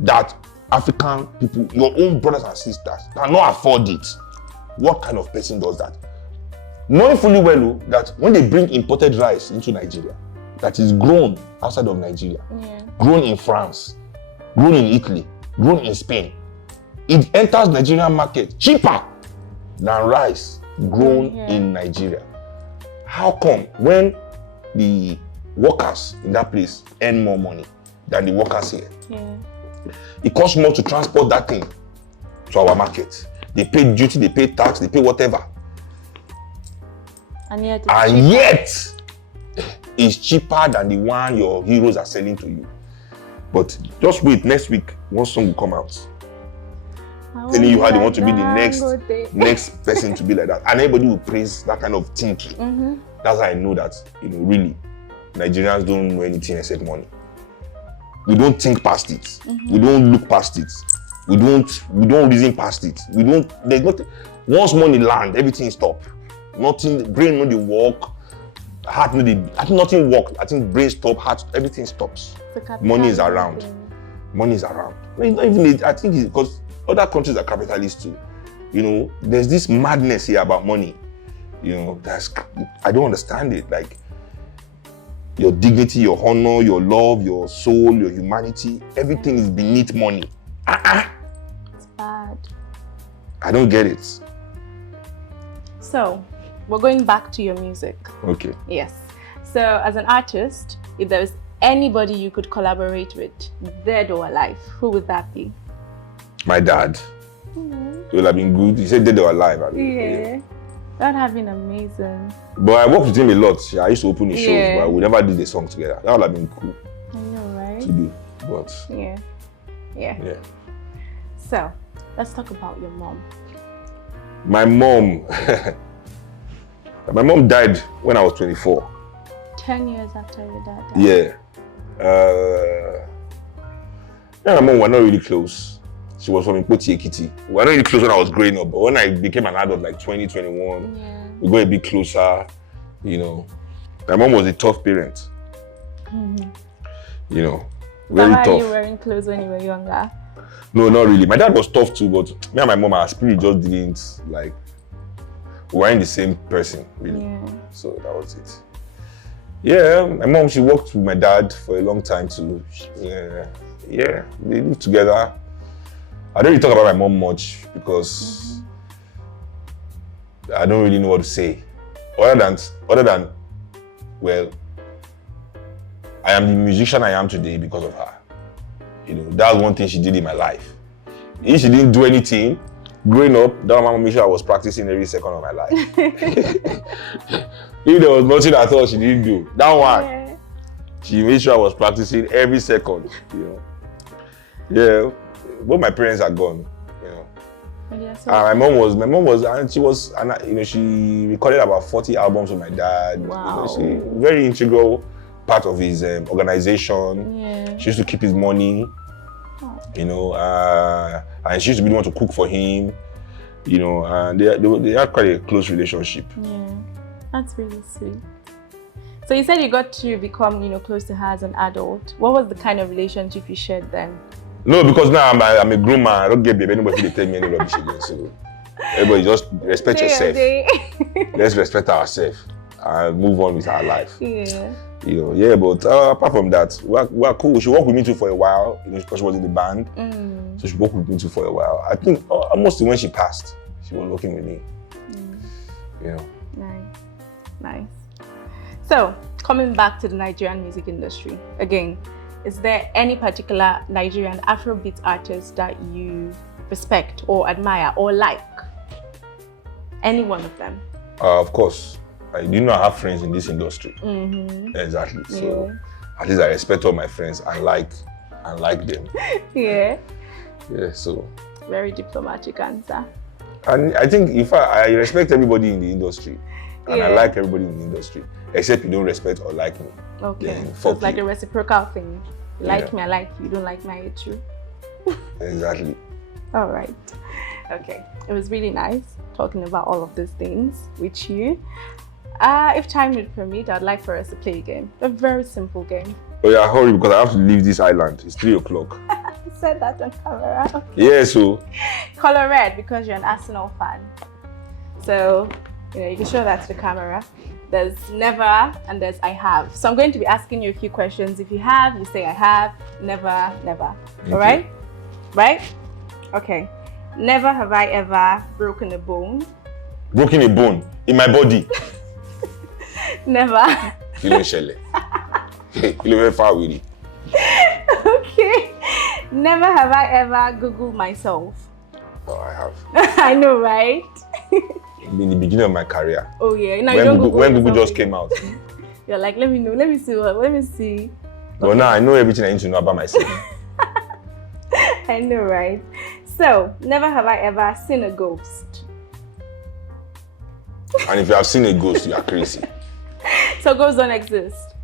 that African people, your own brothers and sisters, cannot afford it? What kind of person does that? Knowing fully well that when they bring imported rice into Nigeria, that is grown outside of Nigeria, grown in France, grown in Italy, grown in Spain, it enters Nigerian market cheaper than rice grown in Nigeria. How come when the workers in that place earn more money than the workers here? It costs more to transport that thing to our market. They pay duty, they pay tax, they pay whatever. And yet it's cheaper than the one your heroes are selling to you. But just wait, next week one song will come out telling you how they want to be the next person to be like that, and everybody will praise that kind of thinking. That's how I know that, you know, really Nigerians don't know anything except money. We don't think past it. We don't look past it. We don't reason past it. There's nothing. Once money land, everything stop. Nothing, brain no dey work, heart no dey, I think nothing work. I think brain stop, heart, everything stops. Money is around. Money is around. It's not even, I think it's because other countries are capitalists too. You know, there's this madness here about money. You know, I don't understand it. Like, your dignity, your honor, your love, your soul, your humanity, everything is beneath money. It's bad. I don't get it. So, we're going back to your music. Okay. Yes. So, as an artist, if there was anybody you could collaborate with, dead or alive, who would that be? My dad. It would have been good. He said dead or alive. Yeah. That would have been amazing. But I worked with him a lot. I used to open his shows, but we never did the song together. That would have been cool. I know, right? To do. But yeah. So, let's talk about your mom. My mom. My mom died when I was 24. 10 years after your dad died. Yeah. Me and my mom were not really close. She was from Koti, Ekiti. We were not really close when I was growing up, but when I became an adult, like 20, 21, we got a bit closer, you know. My mom was a tough parent. You know, very tough. You weren't close when you were younger? No, not really. My dad was tough too, but me and my mom, our spirit just didn't, like, we weren't the same person, really. So that was it. Yeah, my mom, she worked with my dad for a long time too. Yeah, they lived together. I don't really talk about my mom much because I don't really know what to say. Other than, well, I am the musician I am today because of her. You know, that's one thing she did in my life. If she didn't do anything, growing up, that mama made sure I was practicing every second of my life. If there was nothing I thought she didn't do, that one, she made sure I was practicing every second, you know. Yeah, both my parents are gone, you know. Yeah, so my mom was, and she was, and you know, she recorded about 40 albums with my dad. Wow. You know, she very integral part of his organization. Yeah. She used to keep his money, you know, and she used to be the one to cook for him, you know, and they had quite a close relationship. Yeah, that's really sweet. So you said you got to become, you know, close to her as an adult. What was the kind of relationship you shared then? No, because now I'm a grown man. I don't get baby. Anybody to tell me any rubbish again. So everybody just respect yourself. Let's respect ourselves and move on with our life. Yeah. You know, yeah, but apart from that, we're cool. She worked with me too for a while, you know, because she was in the band. So she worked with me too for a while. I think almost when she passed, she was working with me. You know. Nice. So, coming back to the Nigerian music industry, again, is there any particular Nigerian Afrobeat artist that you respect or admire or like? Any one of them? Of course. I do not have friends in this industry. Exactly. So at least I respect all my friends and like them. Yeah. Yeah. So. Very diplomatic answer. And I think if I respect everybody in the industry, and I like everybody in the industry, except you don't respect or like me. Okay. So it's like a reciprocal thing. You like me, I like you. You don't like me, I hate you. Exactly. All right. Okay. It was really nice talking about all of these things with you. If time would permit, I'd like for us to play a game. A very simple game. Oh yeah, hurry because I have to leave this island. It's 3 o'clock. You said that on camera. Okay. Yeah, so. Color red because you're an Arsenal fan. So, you know, you can show that to the camera. There's never and there's I have. So I'm going to be asking you a few questions. If you have, you say I have. Never, never. Okay. All right? Right? Okay. Never have I ever broken a bone. Broken a bone in my body? Never. You don't share it. You live very far with it. Okay. Never have I ever Googled myself. Oh, I have. I know, right? In the beginning of my career. Oh yeah. No, when Google just came out. You're like, let me know. Let me see. Let me see. But now I know everything I need to know about myself. I know, right? So, never have I ever seen a ghost. And if you have seen a ghost, you are crazy. So ghosts don't exist?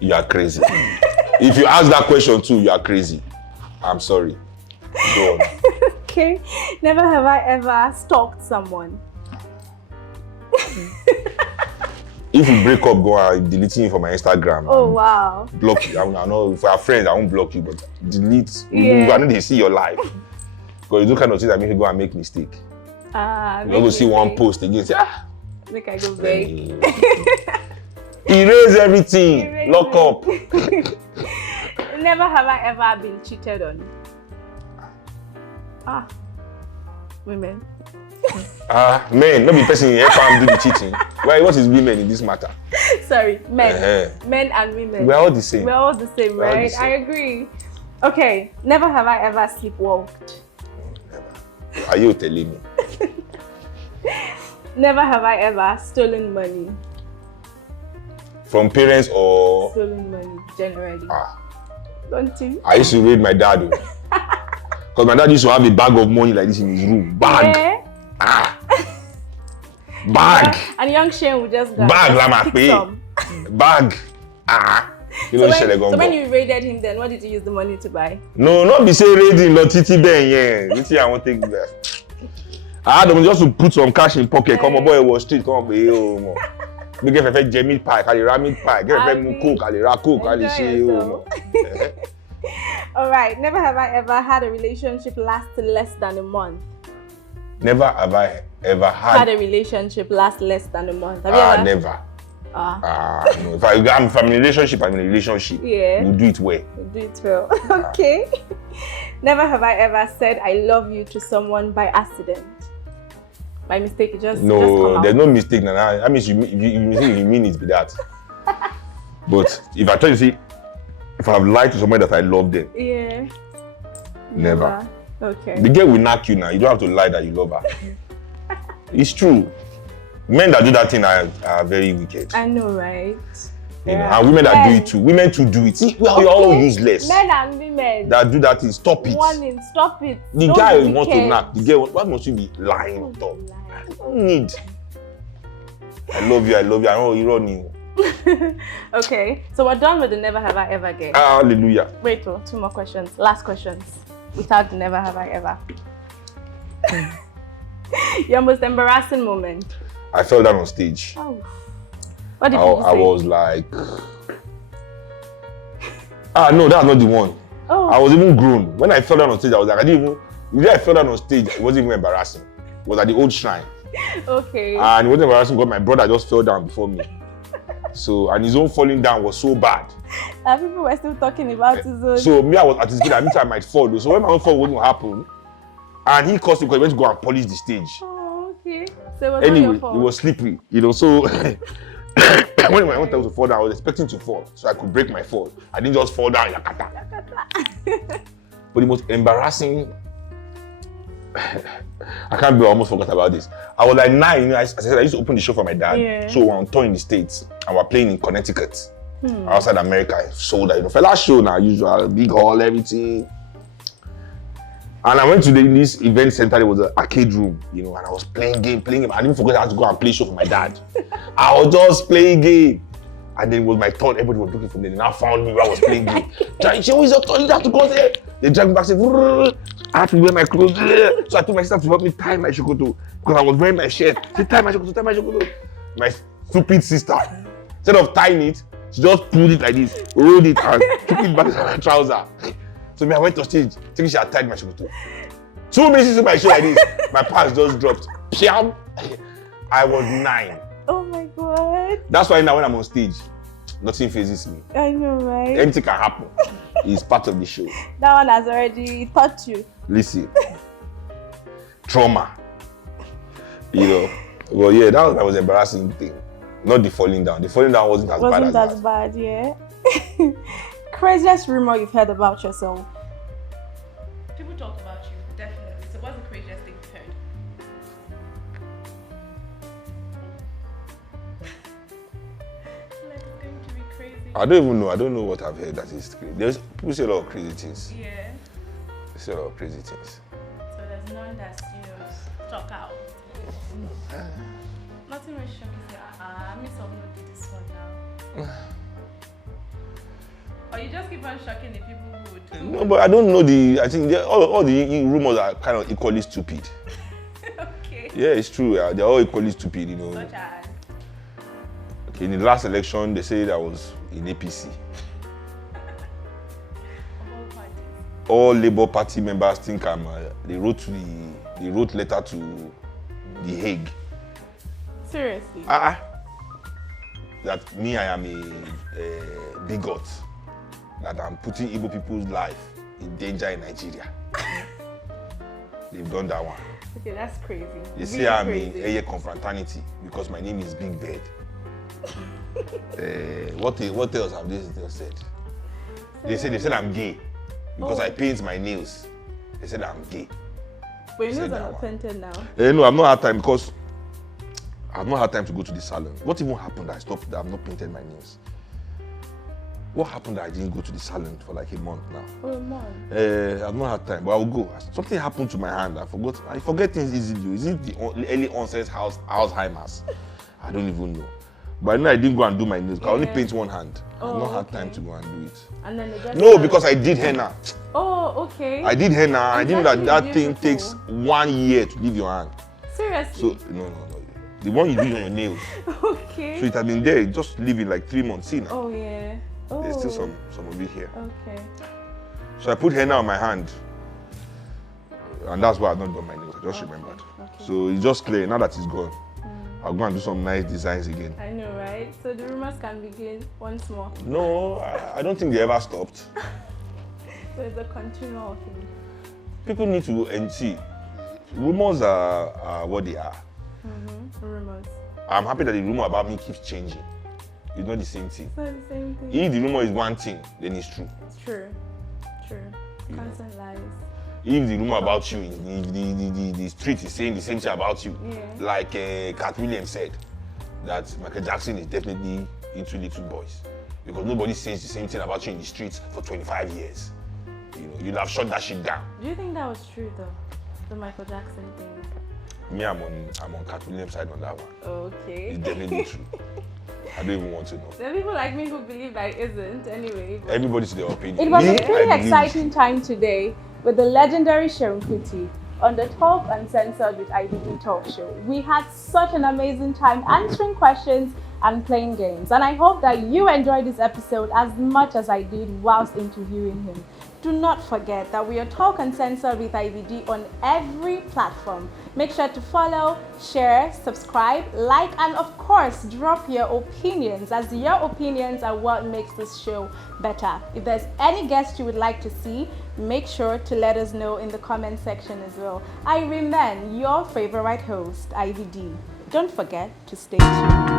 You are crazy. If you ask that question too, you are crazy. I'm sorry. Go on. Okay. Never have I ever stalked someone. If we break up, go and delete me from my Instagram. Oh wow. Block you. I know if we are friends, I won't block you, but delete. Yeah. I know they see your life. Because you do kind of things that make you go and make mistake. You go see one post again, say, make I go big. Erase everything. Lock up. Never have I ever been cheated on. Women. Men, not be person here can do the cheating. Why? What is women in this matter? Sorry, men. Men and women. We're all the same. We're all the same, right? I agree. Okay. Never have I ever sleepwalked. Never. Are you telling me? Never have I ever stolen money. From parents or? Stolen money, generally. Don't you? I used to raid my dad. Because my dad used to have a bag of money like this in his room. Bag. Yeah. Bag. And young Shane would just go. Bag, Lama pay. Bag. You know, so when you raided him then, what did you use the money to buy? No, not be say raiding, not titi ben, yeah. You see, I won't take that. I had them just to put some cash in pocket. Come on, boy, was street. Come on, be oh. We get a Jamie pie, call it meat pie. Get a cook, call it cook, call it she. All right. Never have I ever had a relationship last less than a month. Never have I ever had a relationship last less than a month. Have you ever? Never. No. If I'm in a relationship, I'm in a relationship. Yeah. We'll do it well. We'll do it well. Okay. Never have I ever said I love you to someone by accident. By mistake, it just No, come out. there's no mistake. Nah. That means you mean it be that. But if I try to see, if I've lied to somebody that I love them, yeah, never. Okay. The girl will knock you now. You don't have to lie that you love her. It's true. Men that do that thing are very wicked. I know, right? You know, and women that do it too. Women too do it. See, we are all useless. Men and women that do that thing. Stop it. Warning, stop it. The Don't guy be wants to wicked. knock. The girl, why must you be lying on top? I don't need. I love you. I know you're running. Okay, so we're done with the never have I ever game. Hallelujah. Wait, 2 more questions. Last questions. Without the never have I ever. Your most embarrassing moment. I fell down on stage. Oh. What did you say? I was like, no, that's not the one. Oh. I was even grown. When I fell down on stage, I was like, the day I fell down on stage, it wasn't even embarrassing. It was at the old shrine. Okay. And it wasn't embarrassing because my brother just fell down before me. So, and his own falling down was so bad. And people were still talking about his own. So, me, I was at his gate, I might fall. So, when my own fall wouldn't happen, and he caused it because he went to go and polish the stage. Oh, okay. So it was Anyway, not your fault. it was slippery, so when my own time was to fall down, I was expecting to fall, so I could break my fall. I didn't just fall down, yakata. But the most embarrassing, I can't believe I almost forgot about this. I was like 9, as I said, I used to open the show for my dad. Yeah. So we're on tour in the States, and we're playing in Connecticut, outside America. I sold that, fella show now, usual, big hall, everything. And I went to this event center. There was an arcade room, and I was playing game. I didn't forget I had to go and play show for my dad. I was just playing game. And then it was my turn. Everybody was looking for me. They now found me where I was playing game. She was your turn. You have to go there. They dragged me back. Said, I have to wear my clothes. So I told my sister to help me tie my shokoto because I was wearing my shirt. She tie my shokoto. My stupid sister, instead of tying it, she just pulled it like this, rolled it, and took it back to my trouser. So I went to stage, thinking she had tied my shokoto. 2 minutes into my show like this, my pants just dropped. Piam! I was 9. Oh my God. That's why now when I'm on stage, nothing phases me. I know, right? Anything can happen. It's part of the show. That one has already taught you. Listen. Trauma. Well, yeah, that was an embarrassing thing. Not the falling down. The falling down wasn't as bad as that. Bad, yeah. Craziest rumor you've heard about yourself? People talk about you, definitely. So what's the craziest thing you've heard? Like it's going to be crazy. I don't know what I've heard that is crazy. People say a lot of crazy things. Yeah. They say a lot of crazy things. So there's none that's, stuck out. Nothing really shocking. I miss I've not did this one now. Or you just keep on shocking the people who would. No, but I don't know I think all the rumors are kind of equally stupid. Okay. Yeah, it's true. They're all equally stupid, Such as. Okay, in the last election, they say I was in APC. All Labour Party members think they wrote letter to The Hague. Seriously? That me, I am a bigot. That I'm putting Igbo people's life in danger in Nigeria. They've done that one. Okay, that's crazy. They say I'm in Eye Confraternity because my name is Big Bird. What else have they said? They said I'm gay because I paint my nails. They said I'm gay. But your nails are not painted now. No, I've not had time because I've not had time to go to the salon. What even happened that I've not painted my nails? What happened that I didn't go to the salon for like a month now? Oh, a month? I've not had time, but I will go. Something happened to my hand. I forget things easily. Is it the early onset Alzheimer's? I don't even know. But I know I didn't go and do my nails. I only paint one hand. I've not had time to go and do it. And then they just No, because I did henna. Oh, okay. I did henna. I didn't know that thing beautiful. takes 1 year to leave your hand. Seriously? So no. The one you do on your nails. Okay. So it has been there, just living like 3 months. See now. Oh, yeah. Oh. There's still some of it here. Okay. So I put henna on my hand. And that's why I've not done my nails. I just remembered. Okay. So it's just clear. Now that it's gone, I'll go and do some nice designs again. I know, right? So the rumors can begin once more. No, I don't think they ever stopped. So it's a continual thing. People need to see. Rumors are what they are. Rumors. I'm happy that the rumor about me keeps changing. It's not the same thing. It's not the same thing. If the rumor is one thing, then it's true. It's true. True. Constant lies. If the rumor about you, the street is saying the same thing about you, like Cat Williams said, that Michael Jackson is definitely into little boys. Because nobody says the same thing about you in the streets for 25 years. You'd have shut that shit down. Do you think that was true though? The Michael Jackson thing? Me, I'm on Cat Williams' side on that one. Okay. It's definitely true. I don't even want to know. There are people like me who believe that it isn't anyway. Everybody's their opinion. It was Me, a pretty I believe- exciting time today with the legendary SEUN KUTI on the Talk Uncensored with IVYDEE talk show. We had such an amazing time answering questions and playing games, and I hope that you enjoyed this episode as much as I did whilst interviewing him. Do not forget that we are Talk Uncensored with IVYDEE on every platform. Make sure to follow, share, subscribe, like, and of course, drop your opinions, as your opinions are what makes this show better. If there's any guest you would like to see, make sure to let us know in the comment section as well. I remain your favorite host, IVYDEE. Don't forget to stay tuned.